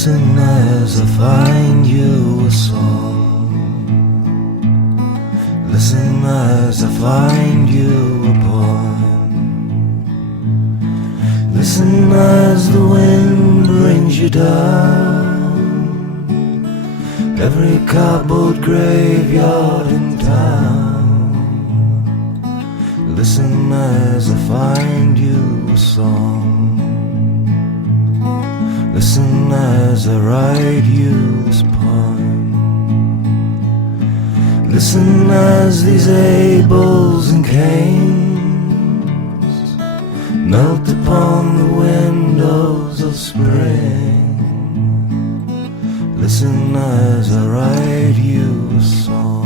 Listen as I find you a song. Listen as I find you a poem. Listen as the wind brings you down. Every cardboard graveyard in town. Listen as I find you a song. Listen as I write you this poem. Listen as these Abels and Cains melt upon the windows of spring. Listen as I write you a song.